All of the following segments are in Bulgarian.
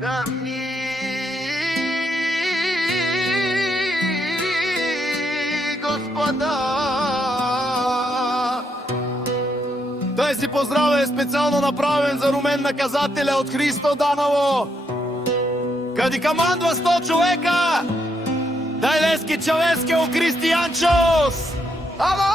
Damni Господа. Този поздрав е специално направен за Румен наказателя от Христо Даново. Къде командва 100 човека, дай лески човешки о Християнчос. Ама!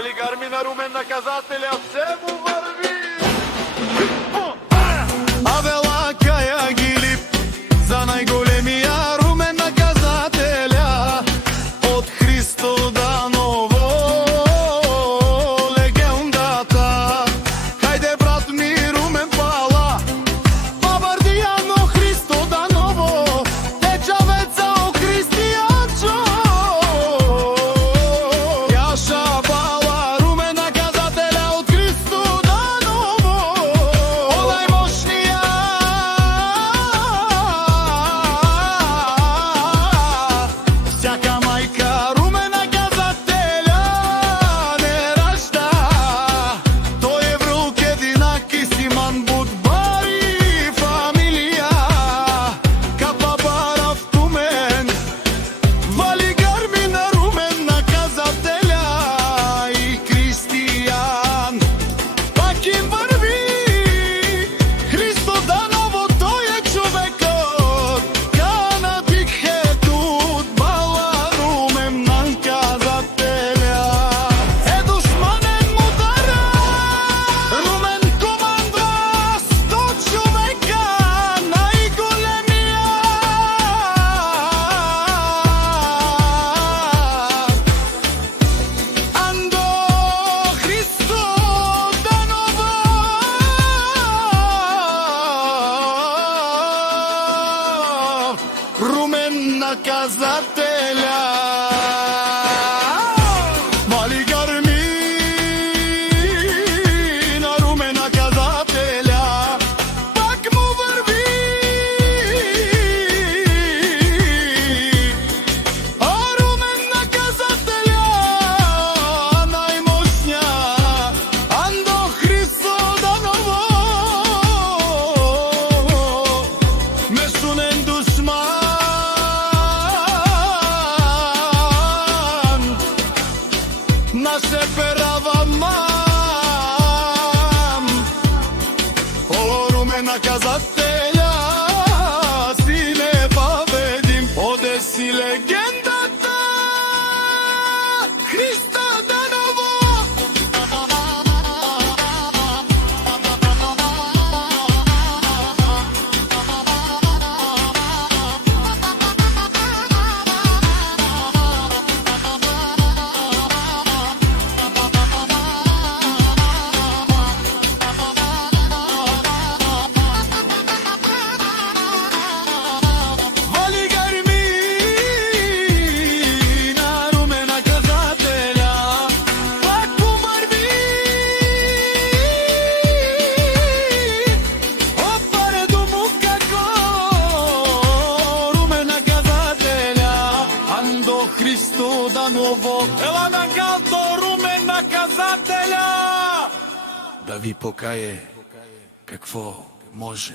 Олигарми на Румен наказателя, все му върви. Авела Кая Гилип за най-големия Румен наказателя от Христо Даново, легендата. Хайде, брат ми, Румен пала, Бабардияно Христо Даново, течавеца о Християнчо. Яша пала, Румен наказателя от Христо Даново, о най-мощния. Всяка майка Румен наказателя не ражда. Той е врък единаки Симан Будбари фамилия. Капа бара в Тумен, вали гарми на Румен наказателя и Християн. Пак им върви Христо Даново, той е човекът. Кана дихето от бала Румен наказателя. Е душманен удара, Румен командва 100 човека, най-големия. Андо Христо Даново, Румен наказателя. Вали гарми на Румен наказателя, пак му върви. А Румен наказателя най-мощния, Андо Христо Даново, месунен душман. Наше перава мам, о Румен наказателя, си непобедим, оде си легендата Христо Даново. Вали гарми на Румен наказателя, пак му върви. Опаре дому како Румен наказателя, Андо Христо Даново. Ела на галто Румен наказателя, да ви покае какво може.